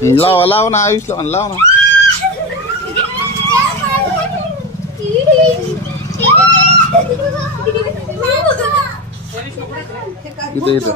लावा लाव ना आयुष लाव ना इथं इथं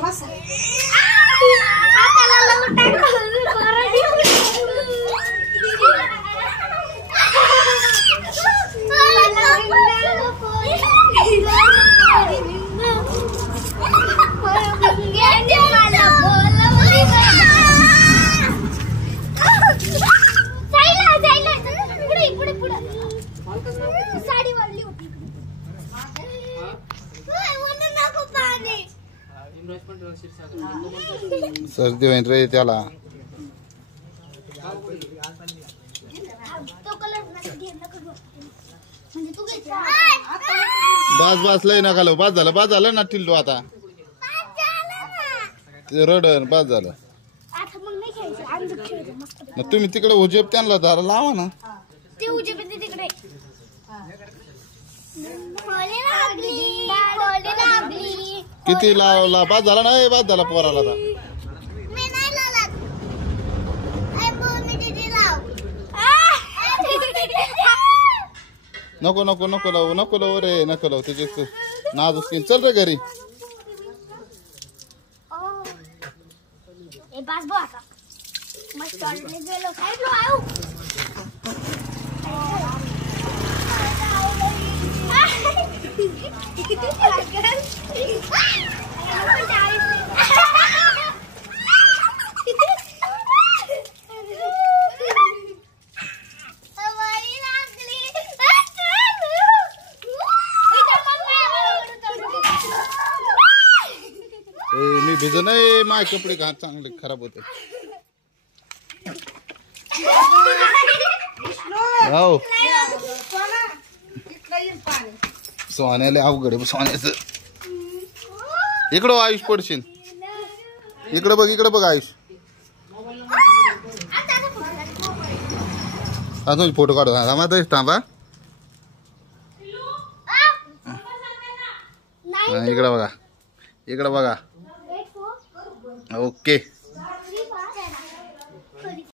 सर्दी होईल रे त्याला बस लय नका लो बस झालं ना टिल्लू आता रडन बस झालं मग तुम्ही तिकडे उजेब त्यांना दारा लावा ना किती लावला बस झाला नाही बस झाला पोराला आता नको नको नको लावू रे नको लावू त्याची नाजूक स्किन चल रे घरी मी भिजन आहे माझे कपडे घात चांगले खराब होते हो सोन्याला अवघड आहे सोन्याचं इकडं आयुष पडशील इकडं बघ आयुष अजून फोटो काढू माझा थांबा इकडं बघा ओके